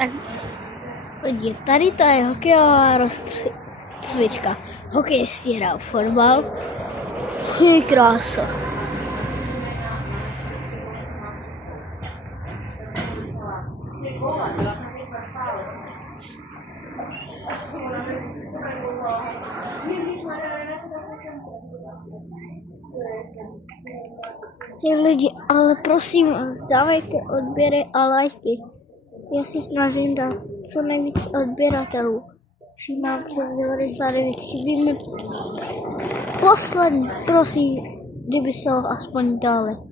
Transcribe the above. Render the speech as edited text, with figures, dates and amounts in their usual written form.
Tak lidi, tady to je hokejová rozcvička. Hokejisti hrál fotbal. Ty krása. Hej lidi, ale prosím vás, dávejte odběry a lajky. Já si snažím dát co nejvíc odběratelů. Už mám přes 99, chybí mi poslední, prosím, kdyby se ho aspoň dali.